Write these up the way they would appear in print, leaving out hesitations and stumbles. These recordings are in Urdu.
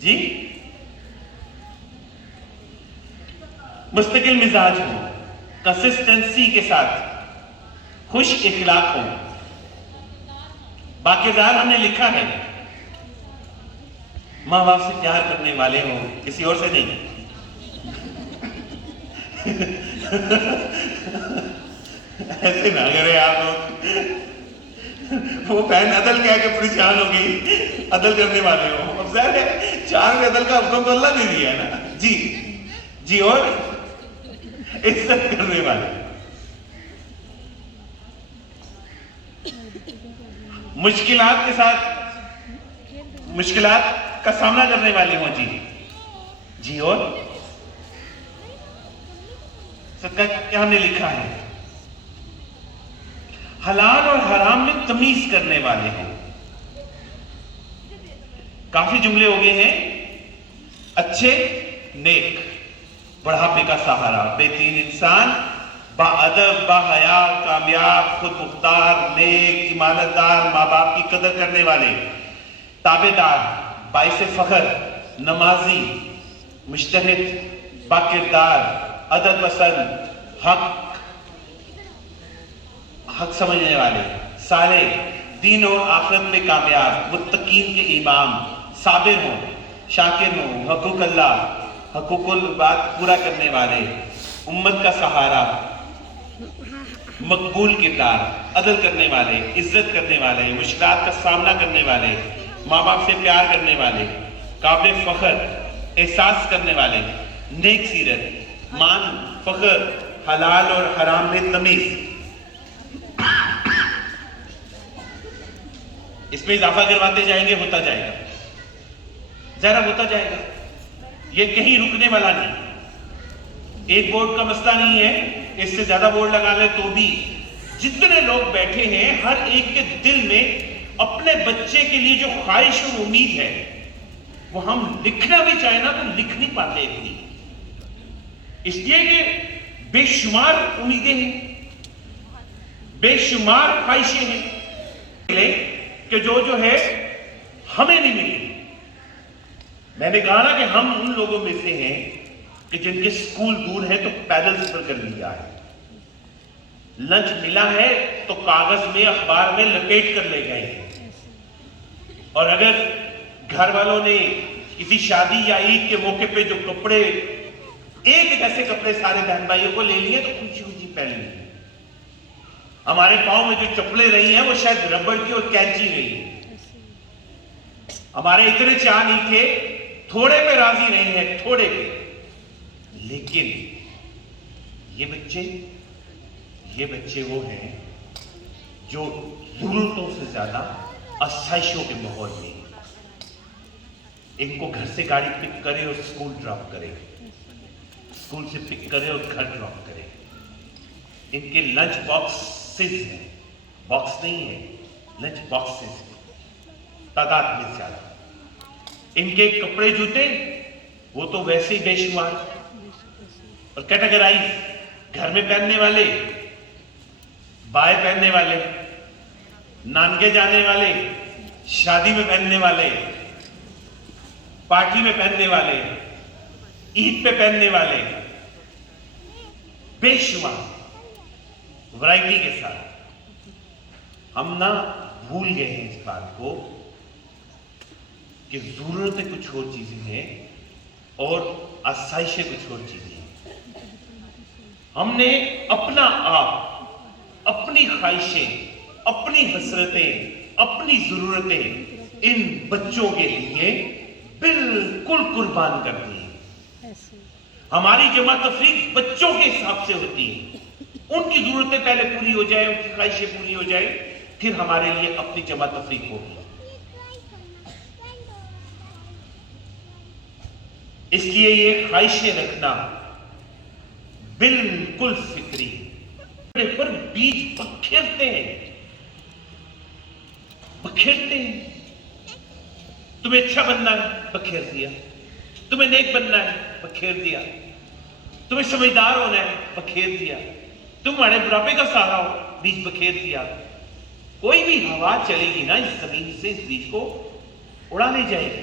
جی مستقل مزاج ہو، کنسسٹنسی کے ساتھ، خوش اخلاق ہو، باکردار ہم نے لکھا ہے، ماں باپ سے پیار کرنے والے ہوں، کسی اور سے نہیں. ایسے نہ کرے آپ لوگ. وہ بہن عدل کہہ کے پریشان ہو گئی، عدل کرنے والے ہوں. اب ظاہر ہے چار میں عدل کا حکم تو اللہ نے دیا ہے نا. جی اور عزت کرنے والے، مشکلات کے ساتھ مشکلات کا سامنا کرنے والے ہوں. جی اور صدقہ کیا ہم نے لکھا ہے، حلال اور حرام میں تمیز کرنے والے ہیں. کافی جملے ہو گئے ہیں. اچھے، نیک، بڑھاپے کا سہارا، بہترین انسان، با ادب، با حیا، کامیاب، خود مختار، نیک، ایماندار، ماں باپ کی قدر کرنے والے، تابع دار، باعث فخر، نمازی، مجتہد، با کردار، عدل پسند، حق سمجھنے والے، صالح، دین اور آخرت میں کامیاب، متقین کے امام، صابر ہوں، شاکر ہوں، حقوق اللہ، حقوق العباد پورا کرنے والے، امت کا سہارا، مقبول کردار، عدل کرنے والے، عزت کرنے والے، مشکلات کا سامنا کرنے والے، ماں باپ سے پیار کرنے والے، قابل فخر، احساس کرنے والے، نیک سیرت، مان، فخر، حلال اور حرام میں تمیز. اس میں اضافہ کرواتے جائیں گے، ہوتا جائے گا، ذرا ہوتا جائے گا. یہ کہیں رکنے والا نہیں. ایک بورڈ کا مسئلہ نہیں ہے، اس سے زیادہ بورڈ لگا لے تو بھی جتنے لوگ بیٹھے ہیں ہر ایک کے دل میں اپنے بچے کے لیے جو خواہش اور امید ہے وہ ہم لکھنا بھی چاہیں نا تو لکھ نہیں پاتے اتنی. اس لیے کہ بے شمار امیدیں ہیں، بے شمار خواہشیں ہیں کہ جو ہے ہمیں نہیں ملی. میں نے کہا نا کہ ہم ان لوگوں میں سے ہیں کہ جن کے سکول دور ہے تو پیدل سفر کر لیا ہے، لنچ ملا ہے تو کاغذ میں اخبار میں لپیٹ کر لے گئے ہیں. اور اگر گھر والوں نے کسی شادی یا عید کے موقع پہ جو کپڑے، ایک جیسے کپڑے سارے بہن بھائیوں کو لے لیے تو خوشی خوشی پہن لیے. ہمارے پاؤں میں جو چپلیں رہی ہیں وہ شاید ربڑ کی اور کینچی رہی ہیں. ہمارے اتنے چاہ نہیں تھے، تھوڑے پہ راضی نہیں ہے، تھوڑے پہ. لیکن یہ بچے وہ ہیں جو ضرورتوں سے زیادہ آسائشوں کے ماحول میں، ان کو گھر سے گاڑی پک کرے اور اسکول ڈراپ کرے، اسکول سے پک کرے اور گھر ڈراپ کرے. ان کے لنچ باکسز ہیں، باکس نہیں ہے، لنچ باکسز ہیں تعداد میں زیادہ. ان کے کپڑے جوتے وہ تو ویسے ہی بے شمار. اور کیٹیگرائز، گھر میں پہننے والے، بائیں پہننے والے، نانکے جانے والے، شادی میں پہننے والے، پارٹی میں پہننے والے، عید پہ پہننے والے، بے شمار ورائٹی کے ساتھ. ہم نہ بھول گئے ہیں اس بات کو کہ ضرورتیں کچھ اور چیزیں ہیں اور آسائشیں کچھ اور چیزیں ہیں. ہم نے اپنا آپ، اپنی خواہشیں، اپنی حسرتیں، اپنی ضرورتیں ان بچوں کے لیے بالکل قربان کر دی. ہماری جمع تفریق بچوں کے حساب سے ہوتی ہے. ان کی ضرورتیں پہلے پوری ہو جائیں، ان کی خواہشیں پوری ہو جائیں، پھر ہمارے لیے اپنی جمع تفریق ہوگی. اس لیے یہ خواہشیں رکھنا بالکل فطری پر بیج بکھیرتے ہیں. تمہیں اچھا بننا ہے، بکھیر دیا. تمہیں نیک بننا ہے، بکھیر دیا. تمہیں سمجھدار ہونا ہے، بکھیر دیا. تمہارے بڑھاپے کا سہارا ہو، بیج بکھیر دیا. کوئی بھی ہوا چلے گی نا اس زمین سے، اس بیج کو اڑا لے جائے گی.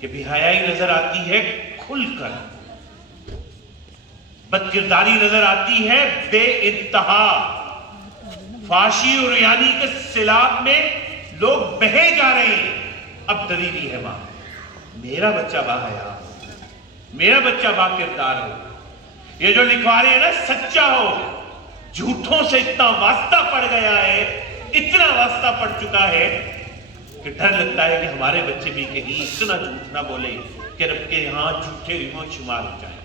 کہ بے-حیائی نظر آتی ہے کھل کر، بدکرداری نظر آتی ہے بے انتہا، فحاشی اور ریانی کے سیلاب میں لوگ بہے جا رہے ہیں، اب دلیری ہے ماں میرا بچہ باحیا، میرا بچہ با کردار ہو۔ یہ جو لکھوا رہے ہیں نا سچا ہو، جھوٹوں سے اتنا واسطہ پڑ گیا ہے، اتنا واسطہ پڑ چکا ہے کہ ڈر لگتا ہے کہ ہمارے بچے بھی کہیں اتنا جھوٹ نہ بولے کہ رب کے یہاں جھوٹے ریموں شمار ہو جائے۔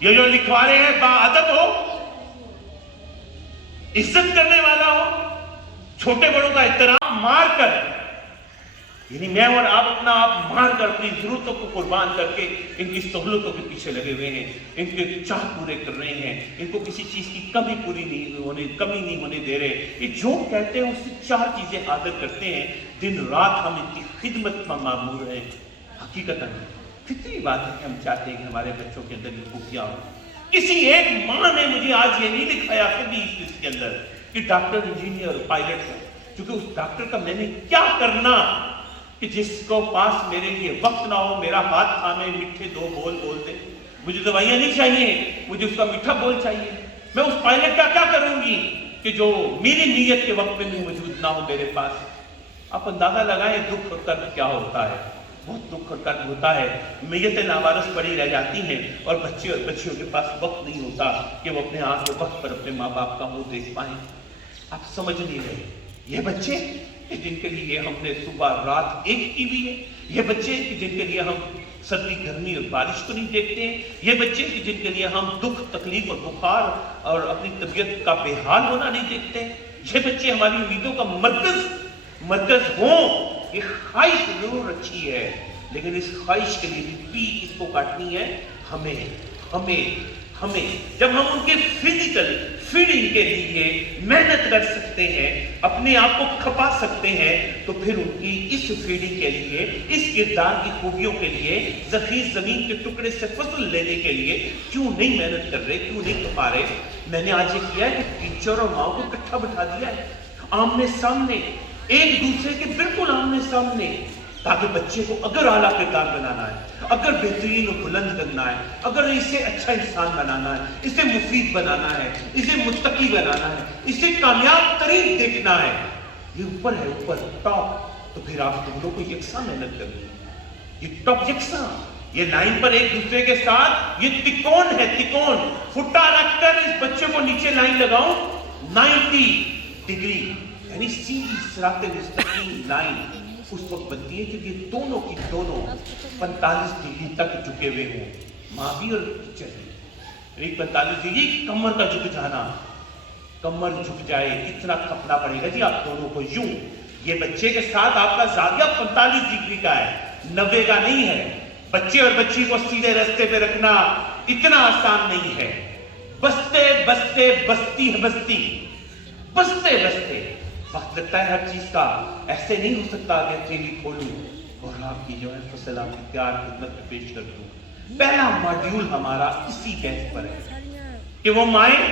یہ جو لکھوا رہے ہیں با ادب ہو، عزت کرنے والا ہو، چھوٹے بڑوں کا احترام مار کر، یعنی میں اور آپ اپنا آپ مار کر اپنی ضرورتوں کو قربان کر کے ان کی سہولتوں کے پیچھے لگے ہوئے ہیں، ان کے چاہ پورے کر رہے ہیں، ان کو کسی چیز کی کمی نہیں ہونے دے رہے۔ یہ جو کہتے ہیں اس سے 4 چیزیں حاصل کرتے ہیں، دن رات ہم ان کی خدمت میں مامور ہیں۔ حقیقتاً فطری بات ہے کہ ہم چاہتے ہیں کہ ہمارے بچوں کے اندر یہ خوبیاں ہوں۔ کسی ایک ماں نے مجھے آج یہ نہیں دکھایا کبھی اس کے اندر کہ ڈاکٹر، انجینئر، پائلٹ ہے، کیونکہ اس ڈاکٹر کا میں نے کیا کرنا کہ جس کو پاس میرے لیے وقت نہ ہو، میرا ہاتھ تھامے میٹھے 2 بول بول دے۔ مجھے دوائیاں نہیں چاہیے، مجھے اس کا میٹھا بول چاہیے۔ میں اس پائلٹ کا کیا کروں گی کہ جو میری نیت کے وقت میں بھی موجود نہ ہو میرے پاس۔ آپ اندازہ لگائیں دکھ اور درد کیا ہوتا ہے، بہت دکھ اور درد ہوتا ہے۔ میتیں لاوارث پڑی رہ جاتی ہیں اور بچے اور بچیوں کے پاس وقت نہیں ہوتا کہ وہ اپنے آنکھ کے وقت پر اپنے ماں باپ کا منہ دیکھ پائیں۔ آپ سمجھ نہیں رہے، یہ بچے کہ جن کے لیے ہم نے صبح رات ایک کی ہوئی ہے، یہ بچے کہ جن کے لیے ہم سردی گرمی اور بارش کو نہیں دیکھتے ہیں، یہ بچے کہ جن کے لیے ہم دکھ تکلیف اور بخار اور اپنی طبیعت کا بے حال ہونا نہیں دیکھتے ہیں، یہ بچے ہماری امیدوں کا مرکز ہوں۔ یہ خواہش ضرور اچھی ہے، لیکن اس خواہش کے لیے بھی پیٹ اس کو کاٹنی ہے ہمیں جب ہم ان کے فزیکل فیڈنگ کے لیے محنت کر سکتے ہیں، اپنے آپ کو کھپا سکتے ہیں، تو پھر ان کی اس فیڈنگ کے لیے، اس کردار کی خوبیوں کے لیے، زخیز زمین کے ٹکڑے سے فصل لینے کے لیے کیوں نہیں محنت کر رہے، کیوں نہیں کھپا رہے؟ میں نے آج یہ کیا ہے کہ ٹیچر اور ماں کو اکٹھا بٹھا دیا ہے، آمنے سامنے، ایک دوسرے کے بالکل آمنے سامنے، تاکہ بچے کو اگر اعلیٰ کردار بنانا ہے، اگر بہترین اور بلند کرنا ہے، اگر اسے اچھا انسان بنانا ہے، اسے مفید بنانا ہے، اسے متقی بنانا ہے، اسے کامیاب ترین دیکھنا ہے، یہ اوپر ہے، اوپر ٹاپ، تو پھر آپ دونوں کو یکساں محنت کرنی ہے، یہ ٹاپ یکساں، یہ لائن پر ایک دوسرے کے ساتھ، یہ تکون ہے، تکون، پھٹا رکھ کر اس بچے کو نیچے لائن لگاؤں 90 ڈگری، یعنی سیدھی صراط مستقیم لائن اس وقت بنتی ہے کہ یہ دونوں کی دونوں 45 ڈگری تک جھکے ہوئے ہوں، ماں بھی اور ٹیچر بھی۔ ایک 45 ڈگری کمر کا جھک جانا، کمر جھک جائے، اتنا کھپنا پڑے گا جی آپ دونوں کو یوں۔ یہ بچے کے ساتھ آپ کا زاویہ 45 ڈگری کا ہے، 90 کا نہیں ہے۔ بچے اور بچی کو سیدھے راستے پہ رکھنا اتنا آسان نہیں ہے، بستے بستے بستی ہے بستی، بستے بستے وقت لگتا ہے ہر چیز کا۔ ایسے نہیں ہو سکتا کہ تھیلی کھولوں اور آپ کی جو ہے فصل آپ کی پیار خدمت میں پیش کر دوں۔ پہلا ماڈیول ہمارا اسی بحث پر ہے کہ وہ مائیں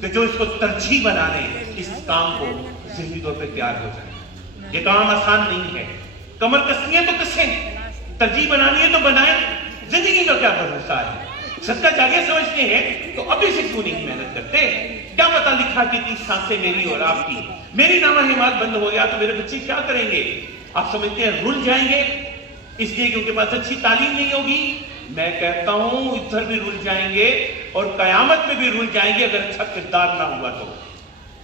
کہ جو اس کو ترجیح بنا لیں، اس کام کو ذہنی طور پہ تیار ہو جائے۔ یہ کام آسان نہیں ہے، کمر کسنی ہے تو کسیں، ترجیح بنانی ہے تو بنائیں، زندگی کا کیا بھروسہ ہے؟ صدقہ جاگے سمجھتے ہیں تو ابھی سے کیوں نہیں محنت کرتے؟ کیا پتا لکھا کتنی سانسیں میری اور آپ کی، میری نامہ حماد بند ہو گیا تو میرے بچے کیا کریں گے؟ آپ سمجھتے ہیں رل جائیں گے اس لیے کہ ان کے پاس اچھی تعلیم نہیں ہوگی؟ میں کہتا ہوں ادھر بھی رل جائیں گے اور قیامت میں بھی رل جائیں گے اگر اچھا کردار نہ ہوا تو۔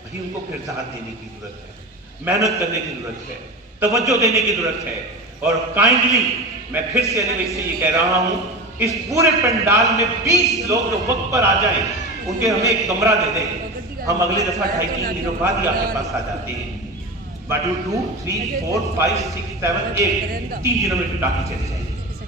بھائی ان کو کردار دینے کی ضرورت ہے، محنت کرنے کی ضرورت ہے، توجہ دینے کی ضرورت ہے، اور کائنڈلی میں پھر سے یہ کہہ رہا ہوں، اس پورے پنڈال میں 20 لوگ جو وقت پر آ جائیں ان کے ہمیں ایک کمرہ دے دیں، ہم اگلے دفعہ 2.5-3 دنوں بعد ہی آپ کے پاس آ جاتے ہیں۔ ماڈیول 2، 3، 4، 5، 6، 7، 8 3 دنوں میں ٹوٹا کے چلے جائیں،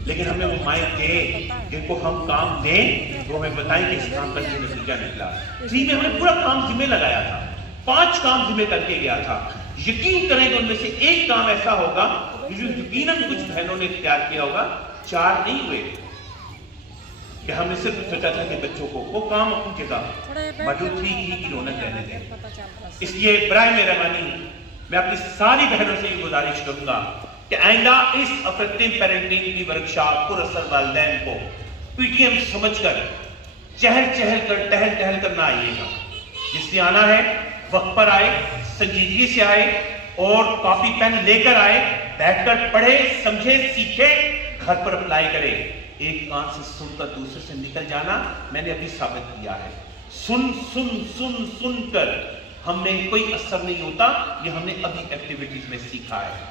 لیکن ہمیں وہ مائیں دیں جن کو ہم کام دیں تو ہمیں بتائیں کہ اس کام کا جو نتیجہ نکلا۔ 3 میں ہم نے پورا کام ذمہ لگایا تھا، 5 کام ذمہ کر کے گیا تھا۔ یقین کریں کہ ان میں سے ایک کام ایسا ہوگا جو یقیناً کچھ بہنوں نے اختیار کیا ہوگا، 4 نہیں ہوئے کہ ہم نے صرف سوچا تھا کہ بچوں کو وہ کام اپنی جگہ ماڈیول 3 کی رونق رہنے دیں۔ اس لیے برائے مہربانی میں اپنی ساری بہنوں سے یہ گزارش کروں گا کہ آئندہ اس افیکٹو پیرنٹنگ کی ورکشاپ پر اثر والدین کو پی ٹی ایم سمجھ کر ٹہل کر نہ آئیے گا. جس نے آنا ہے وقت پر آئے, سنجیدگی سے آئے اور کاپی پین لے کر آئے, بیٹھ کر پڑھے, سمجھے, سیکھے, گھر پر اپلائی کرے. ایک کان سے سن کر دوسرے سے نکل جانا میں نے ابھی ثابت کیا ہے. سن کر ہم میں کوئی اثر نہیں ہوتا, یہ ہم نے ابھی ایکٹیویٹیز میں سیکھا ہے.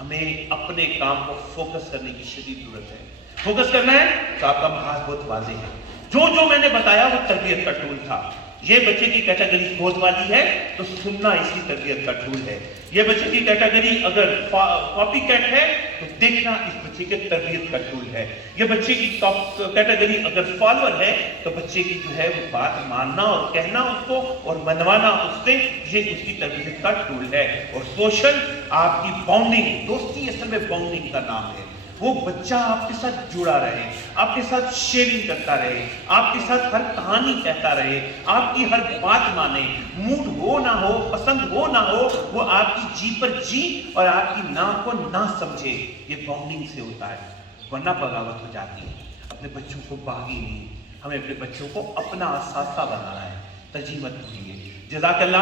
ہمیں اپنے کام کو فوکس کرنے کی شدید ضرورت ہے. فوکس کرنا ہے تو آپ کا محاذ بہت واضح ہے. جو میں نے بتایا وہ تربیت کا ٹول تھا. یہ بچے کی کیٹیگری گود والی ہے تو سننا اس کی تربیت کا ٹول ہے. یہ بچے کی کیٹیگری اگر کاپی کیٹ ہے تو دیکھنا اس بچے کے تربیت کا ٹول ہے. یہ بچے کی کیٹیگری اگر فالوور ہے تو بچے کی جو ہے وہ بات ماننا اور کہنا اس کو اور منوانا اس سے, یہ اس کی تربیت کا ٹول ہے. اور سوشل آپ کی باؤنڈنگ, دوستی اصل میں باؤنڈنگ کا نام ہے. وہ بچہ آپ کے ساتھ جڑا رہے, آپ کے ساتھ شیئرنگ کرتا رہے, آپ کے ساتھ ہر کہانی کہتا رہے, آپ کی ہر بات مانے, موڈ ہو نہ ہو, پسند ہو نہ ہو, وہ آپ کی جی پر جی اور آپ کی نا کو نہ سمجھے. یہ باؤنڈنگ سے ہوتا ہے, ورنہ بغاوت ہو جاتی ہے. اپنے بچوں کو باغی نہیں, ہمیں اپنے بچوں کو اپنا اثاثہ بنانا ہے. ترجیح مت دیجیے. جزاک اللہ.